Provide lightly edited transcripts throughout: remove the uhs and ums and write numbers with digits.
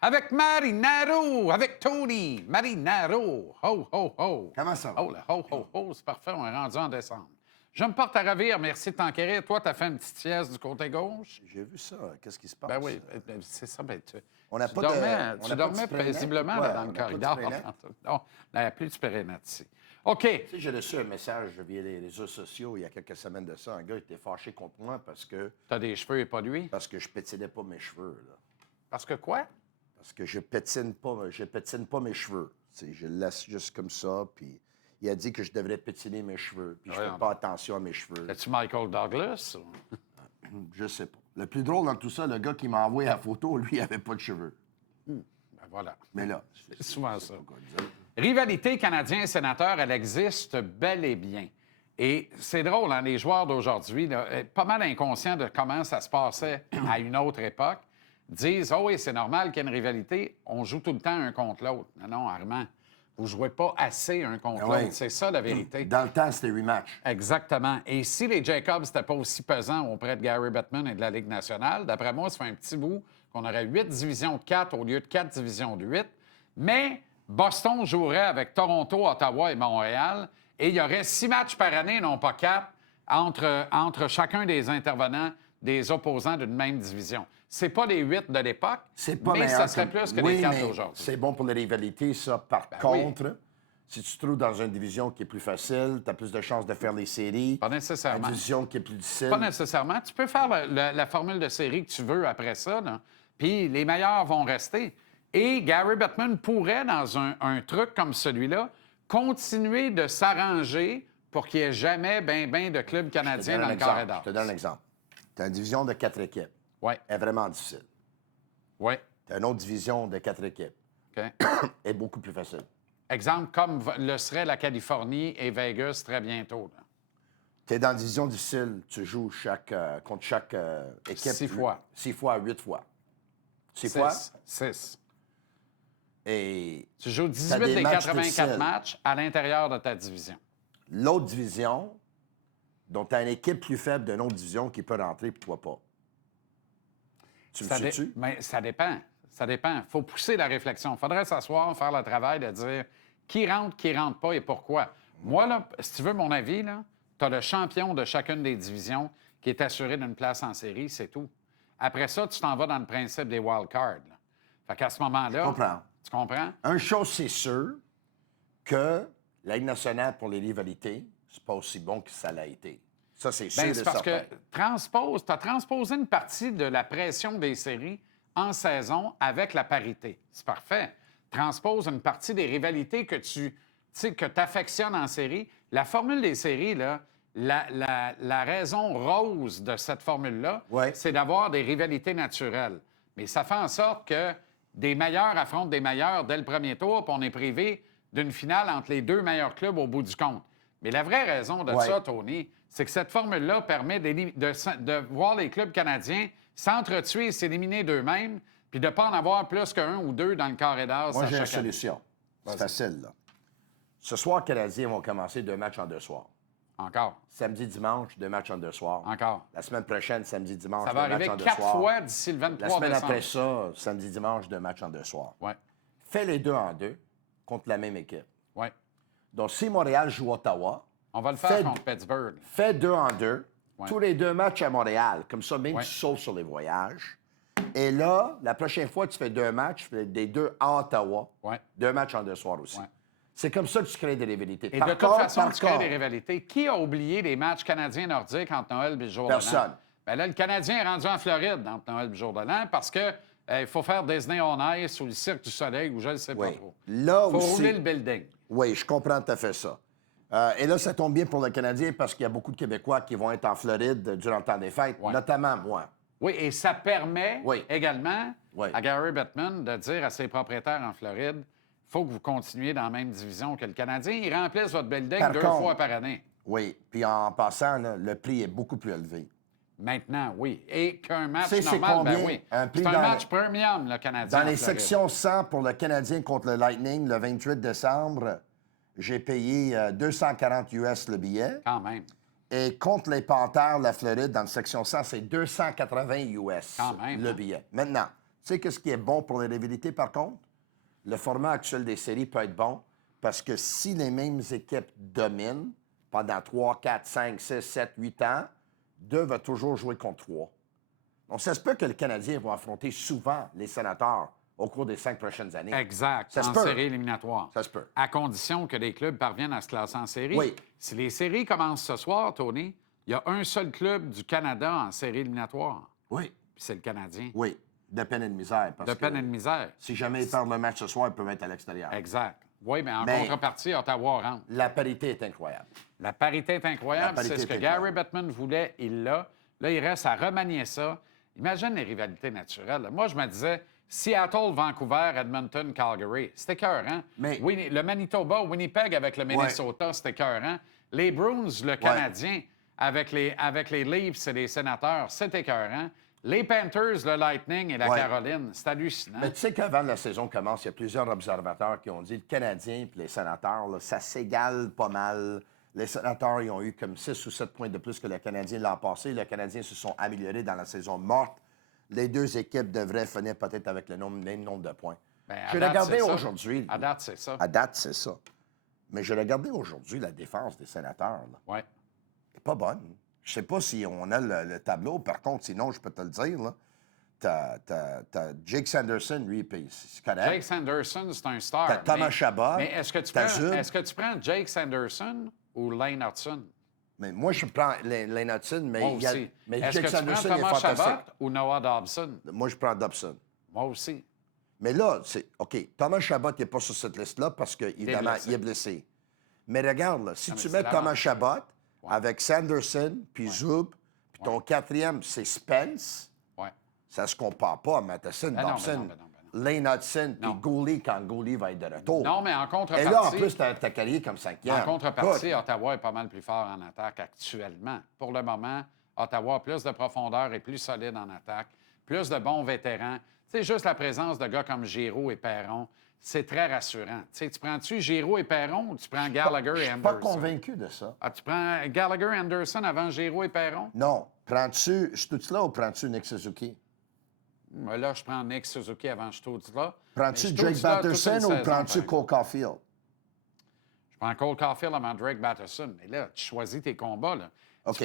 Avec Marinaro, avec Tony, Marinaro. Ho, ho, ho. Comment ça va? Oh, le ho, ho, ho, c'est parfait, on est rendu en décembre. Je me porte à ravir, merci de t'enquérir. Toi, t'as fait une petite sieste du côté gauche? J'ai vu ça. Qu'est-ce qui se passe? Ben oui, c'est ça. Ben, On n'a tu pas dormais, de. tu dormais paisiblement là, dans le corridor. Non, il n'y a plus de spirénette ici. OK. Tu sais, j'ai reçu un message via les réseaux sociaux il y a quelques semaines de ça. Un gars était fâché contre moi parce que T'as des cheveux et pas lui? je pétinais pas mes cheveux. Là. Parce que quoi? Parce que je pétine pas mes cheveux. Tu sais, je le laisse juste comme ça. Puis il a dit que je devrais pétiner mes cheveux. Puis je fais pas attention à mes cheveux. Es-tu Michael Douglas? Je sais pas. Le plus drôle dans tout ça, le gars qui m'a envoyé la photo, lui, il avait pas de cheveux. Ben voilà. Mais là, C'est souvent ça. Rivalité canadien-sénateur, elle existe bel et bien. Et c'est drôle, hein, les joueurs d'aujourd'hui, là, pas mal inconscients de comment ça se passait à une autre époque, disent « Oh oui, c'est normal qu'il y ait une rivalité, on joue tout le temps un contre l'autre. » Non, non, Armand, vous ne jouez pas assez un contre l'autre. Oui. C'est ça la vérité. Dans le temps, c'était rematch. Exactement. Et si les Jacobs n'étaient pas aussi pesants auprès de Gary Bettman et de la Ligue nationale, d'après moi, ça fait un petit bout qu'on aurait 8 divisions de 4 au lieu de 4 divisions de 8. Mais Boston jouerait avec Toronto, Ottawa et Montréal et il y aurait 6 matchs par année, non pas 4, entre chacun des intervenants des opposants d'une même division. C'est pas les 8 de l'époque, mais ça serait plus que les 4 d'aujourd'hui. C'est bon pour les rivalités, ça. Par contre, si tu te trouves dans une division qui est plus facile, tu as plus de chances de faire les séries. Pas nécessairement. Une division qui est plus difficile. Pas nécessairement. Tu peux faire la formule de série que tu veux après ça, là, puis les meilleurs vont rester. Et Gary Bettman pourrait, dans un truc comme celui-là, continuer de s'arranger pour qu'il n'y ait jamais ben de clubs canadiens dans le corridor. Je te donne un exemple. Tu as une division de 4 équipes. Oui. Elle est vraiment difficile. Oui. Tu as une autre division de 4 équipes. OK. Elle est beaucoup plus facile. Exemple, comme le serait la Californie et Vegas très bientôt. Tu es dans une division difficile. Tu joues contre chaque équipe. 6 fois. 6 fois, 8 fois. 6 fois? 6. Et Tu joues 18 des 84 matchs à l'intérieur de ta division. L'autre division, dont tu as une équipe plus faible d'une autre division qui peut rentrer, puis toi pas. Tu me suis-tu? Mais ça dépend. Ça dépend. Il faut pousser la réflexion. Il faudrait s'asseoir, faire le travail de dire qui rentre pas et pourquoi. Moi, là, si tu veux mon avis, tu as le champion de chacune des divisions qui est assuré d'une place en série, c'est tout. Après ça, tu t'en vas dans le principe des wild cards. Là. Fait qu'à ce moment-là... Je comprends. Tu comprends? Une chose, c'est sûr, que la Ligue nationale pour les rivalités, c'est pas aussi bon que ça l'a été. Ça, c'est sûr. C'est parce que tu as transposé une partie de la pression des séries en saison avec la parité. C'est parfait. Transpose une partie des rivalités que tu affectionnes en série. La formule des séries, là, la raison rose de cette formule-là, c'est d'avoir des rivalités naturelles. Mais ça fait en sorte que des meilleurs affrontent des meilleurs dès le premier tour, puis on est privé d'une finale entre les 2 meilleurs clubs au bout du compte. Mais la vraie raison de ça, Tony, c'est que cette formule-là permet de voir les clubs canadiens s'entretuer et s'éliminer d'eux-mêmes, puis de ne pas en avoir plus qu'un ou 2 dans le corridor. Moi, j'ai une solution. C'est facile, là. Ce soir, les Canadiens vont commencer 2 matchs en 2 soirs. Encore. Samedi, dimanche, 2 matchs en 2 soirs. Encore. La semaine prochaine, samedi, dimanche, 2 matchs en 2 soirs. Ça va arriver 4 fois d'ici le 23 décembre. La semaine après ça, samedi, dimanche, 2 matchs en 2 soirs. Oui. Fais les 2 en 2 contre la même équipe. Oui. Donc, si Montréal joue Ottawa... On va le faire contre Pittsburgh. Fais 2 en 2. Ouais. Tous les 2 matchs à Montréal. Comme ça, même tu sauves sur les voyages. Et là, la prochaine fois, tu fais 2 matchs, tu fais des 2 à Ottawa. 2 matchs en 2 soirs aussi. C'est comme ça que tu crées des rivalités. Et de toute façon, tu crées des rivalités. Qui a oublié les matchs canadiens-nordiques entre Noël et le jour de l'an? Personne. Bien là, le Canadien est rendu en Floride entre Noël et le jour de l'an parce que il faut faire Disney on Ice ou le Cirque du Soleil ou je ne sais pas trop. Là il faut rouler le building. Oui, je comprends tout à fait ça. Et là, ça tombe bien pour le Canadien parce qu'il y a beaucoup de Québécois qui vont être en Floride durant le temps des fêtes, notamment moi. Oui, et ça permet également à Gary Bettman de dire à ses propriétaires en Floride, il faut que vous continuiez dans la même division que le Canadien. Ils remplissent votre building 2 fois par année. Oui, puis en passant, là, le prix est beaucoup plus élevé. Maintenant, oui. Et qu'un match normal, ben oui. C'est un match premium, le Canadien. Dans les sections 100 pour le Canadien contre le Lightning, le 28 décembre, j'ai payé 240 US le billet. Quand même. Et contre les Panthères, la Floride, dans la section 100, c'est 280 US Quand même, le billet. Maintenant, sais qu'est-ce qui est bon pour les rivalités, par contre? Le format actuel des séries peut être bon parce que si les mêmes équipes dominent pendant 3, 4, 5, 6, 7, 8 ans, 2 va toujours jouer contre 3. Donc, ça se peut que les Canadiens vont affronter souvent les Sénateurs au cours des 5 prochaines années. Exact, ça en série éliminatoire. Ça se peut. À condition que les clubs parviennent à se classer en série. Oui. Si les séries commencent ce soir, Tony, il y a un seul club du Canada en série éliminatoire. Oui. Puis c'est le Canadien. Oui, de peine et de misère. De peine et de misère. Si jamais ils perdent le match ce soir, ils peuvent être à l'extérieur. Exact. Oui, mais en contrepartie, Ottawa rentre. La parité est incroyable. La parité est incroyable. C'est ce que Gary Bettman voulait, il l'a. Là, il reste à remanier ça. Imagine les rivalités naturelles. Moi, je me disais, Seattle, Vancouver, Edmonton, Calgary, c'était écœurant. Mais... Le Manitoba, Winnipeg avec le Minnesota, c'était écœurant. Les Bruins, le Canadien, avec les Leafs et les Sénateurs, c'était écœurant. Les Panthers, le Lightning et la Caroline, c'est hallucinant. Mais tu sais qu'avant la saison commence, il y a plusieurs observateurs qui ont dit le Canadien et les Sénateurs, là, ça s'égale pas mal. Les Sénateurs, ils ont eu comme 6 ou 7 points de plus que le Canadien l'an passé. Les Canadiens se sont améliorés dans la saison morte. Les deux équipes devraient finir peut-être avec le même nombre de points. Je regardais aujourd'hui. À date, c'est ça. À date, c'est ça. Mais je regardais aujourd'hui la défense des Sénateurs. Oui. Elle n'est pas bonne. Je sais pas si on a le tableau. Par contre, sinon, je peux te le dire. Là. T'as Jake Sanderson, lui, c'est correct. Jake Sanderson, c'est un star. T'as Thomas Chabot. Mais est-ce que tu prends Jake Sanderson ou Lane Hudson? Mais moi, je prends Lane Hudson, mais, moi aussi. mais est-ce Jake que Sanderson tu prends Thomas est fantastique. Chabot ou Noah Dobson? Moi, je prends Dobson. Moi aussi. Mais là, c'est OK. Thomas Chabot n'est pas sur cette liste-là parce qu'évidemment, il est blessé. Mais regarde, là, si tu mets Thomas Chabot avec Sanderson, puis Zub, puis ton quatrième, c'est Spence, ça se compare pas à Matheson, Dobson, Lane Hudson, puis Goalie quand Goalie va être de retour. Non, mais en contrepartie... Et là, en plus, t'as Carrier comme cinquième. En contrepartie, Ottawa est pas mal plus fort en attaque actuellement. Pour le moment, Ottawa a plus de profondeur et plus solide en attaque, plus de bons vétérans. Tu sais, juste la présence de gars comme Giroux et Perron, c'est très rassurant. Tu sais, tu prends-tu Giroux et Perron ou tu prends Gallagher et Anderson? Je suis pas convaincu de ça. Ah, tu prends Gallagher et Anderson avant Giroux et Perron? Non. Prends-tu Stutzla ou prends-tu Nick Suzuki? Là, je prends Nick Suzuki avant Stutzla. Prends-tu Drake Batterson ou prends-tu Cole Caulfield? Je prends Cole Caulfield avant Drake Batterson. Mais là, tu choisis tes combats, là. Okay.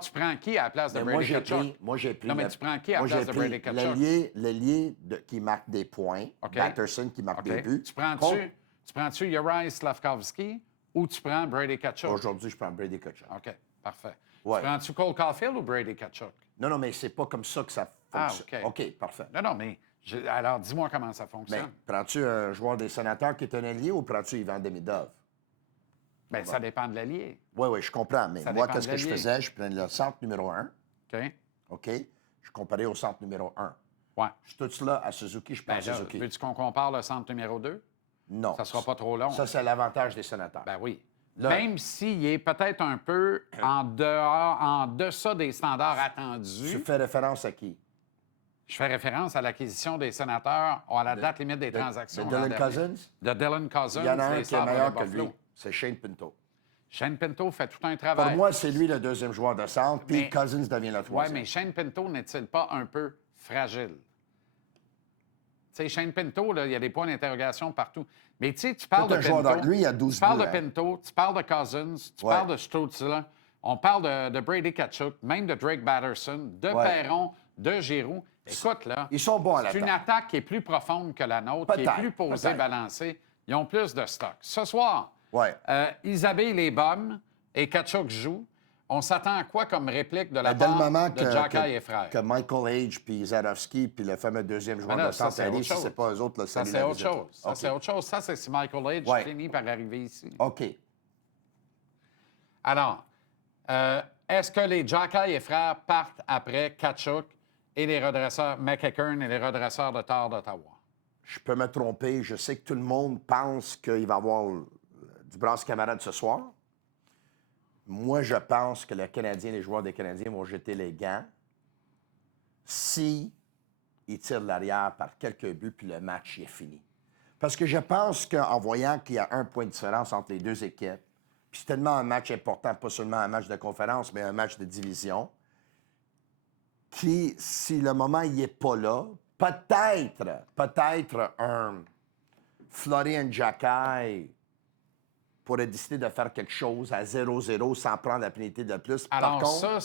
Tu prends qui à la place de Brady Tkachuk? Moi, j'ai pris... Non, mais tu prends qui à la place de Brady Tkachuk? L'ailier qui marque des points, Batterson qui marque des buts. Tu prends-tu Juraj Slavkovski ou tu prends Brady Tkachuk? Aujourd'hui, je prends Brady Tkachuk. OK, parfait. Ouais. Tu prends-tu Cole Caulfield ou Brady Tkachuk? Non, mais c'est pas comme ça que ça fonctionne. OK, parfait. Non, mais... Alors, dis-moi comment ça fonctionne. Mais prends-tu un joueur des Sénateurs qui est un allié ou prends-tu Ivan Demidov? Bien, ça dépend de l'allié. Oui, je comprends. Mais moi, qu'est-ce que je faisais? Je prenais le centre numéro 1. OK. Je comparais au centre numéro 1. Ouais. Je suis tout là à Suzuki, je prends Suzuki. Veux-tu qu'on compare le centre numéro 2? Non. Ça sera pas trop long. Ça, c'est l'avantage des Sénateurs. Ben oui. Là, même s'il est peut-être un peu en deçà des standards attendus. Tu fais référence à qui? Je fais référence à l'acquisition des Sénateurs à la date limite des transactions. De Dylan Cousins? De Dylan Cousins. Il y en a un qui est meilleur que lui. C'est Shane Pinto. Shane Pinto fait tout un travail. Pour moi, c'est lui le deuxième joueur de centre, puis Cousins devient le troisième. Oui, mais Shane Pinto n'est-il pas un peu fragile? Tu sais, Shane Pinto, là, il y a des points d'interrogation partout. Mais tu sais, tu parles de Pinto. Lui, il a 12 tu parles de Pinto, tu parles de Cousins, tu parles de Stutzla, on parle de Brady Tkachuk, même de Drake Batterson, de Perron, de Giroux. Écoute, là, ils sont bons à l'attaque. C'est une attaque qui est plus profonde que la nôtre, qui est plus posée, balancée. Ils ont plus de stock. Ce soir, Isabelle les bombes et Tkachuk joue. On s'attend à quoi comme réplique de la part de Jacky et frères? Que Michael Age, puis Zadowski, puis le fameux deuxième joueur de centre si c'est pas eux autres, ça, c'est autre chose. Ça, c'est autre chose. Ça, c'est si Michael Age finit par arriver ici. OK. Alors, est-ce que les Jacky et frères partent après Tkachuk et les redresseurs McEachern et les redresseurs de Tard d'Ottawa? Je peux me tromper. Je sais que tout le monde pense qu'il va y avoir du brasse camarade ce soir. Moi, je pense que les joueurs des Canadiens vont jeter les gants si ils tirent de l'arrière par quelques buts, puis le match est fini. Parce que je pense qu'en voyant qu'il y a un point de différence entre les deux équipes, puis c'est tellement un match important, pas seulement un match de conférence, mais un match de division, qui, si le moment n'est pas là, Peut-être un Florian Jacquet pourrait décider de faire quelque chose à 0-0 sans prendre la pénalité de plus. Alors, ça,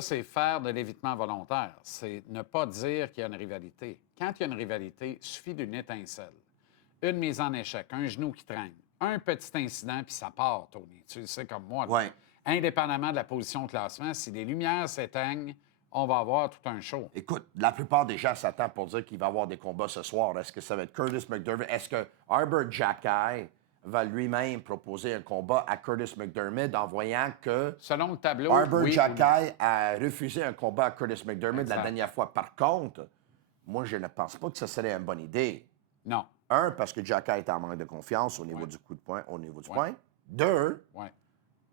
c'est faire de l'évitement volontaire. C'est ne pas dire qu'il y a une rivalité. Quand il y a une rivalité, il suffit d'une étincelle, une mise en échec, un genou qui traîne, un petit incident, puis ça part, Tony. Tu le sais comme moi. Là. Ouais. Indépendamment de la position de classement, si les lumières s'éteignent, on va avoir tout un show. Écoute, la plupart des gens s'attendent pour dire qu'il va y avoir des combats ce soir. Est-ce que ça va être Curtis McDermott? Est-ce que Arbor Jacquet va lui-même proposer un combat à Curtis McDermott en voyant que selon le tableau, Arbor oui Jacquet a refusé un combat à Curtis McDermott exact. La dernière fois. Par contre, moi, je ne pense pas que ce serait une bonne idée. Non. Un, parce que Jacquet est en manque de confiance au niveau du coup de poing, au niveau du point. Deux,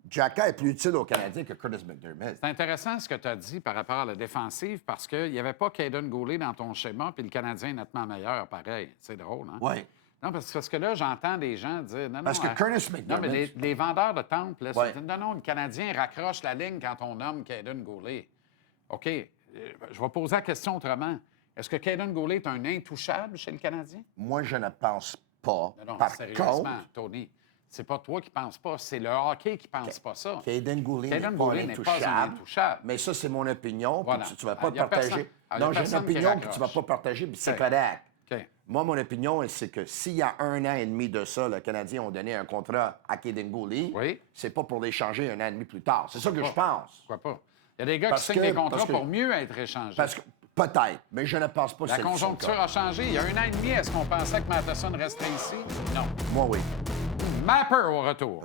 Jacquet est plus utile aux Canadiens que Curtis McDermott. C'est intéressant ce que tu as dit par rapport à la défensive parce qu'il n'y avait pas Caden Goulet dans ton schéma, puis le Canadien est nettement meilleur, pareil. C'est drôle, hein? Oui. Non, parce que là, j'entends des gens dire... Non, parce que Curtis McDermott... Non, mais les vendeurs de temple, là, non, le Canadien raccroche la ligne quand on nomme Caden Goulet. OK, je vais poser la question autrement. Est-ce que Caden Goulet est un intouchable chez le Canadien? Moi, je ne pense pas. Non, par sérieusement, contre, Tony, c'est pas toi qui penses pas, c'est le hockey qui pense pas ça. Caden Goulet n'est pas un intouchable. Mais ça, c'est mon opinion, voilà. Tu ne vas pas partager. Non, j'ai une opinion que tu ne vas pas partager, puis c'est correct. Okay. Moi, mon opinion, c'est que s'il y a 1 an et demi de ça, le Canadien a donné un contrat à Caden Goulet, c'est pas pour l'échanger 1 an et demi plus tard. C'est ça que je pense. Pourquoi pas? Il y a des gars qui signent des contrats pour mieux être échangés. Parce que peut-être, mais je ne pense pas que c'est la conjoncture a changé. Il y a 1 an et demi, est-ce qu'on pensait que Matheson resterait ici? Non. Moi, oui. Mapper au retour.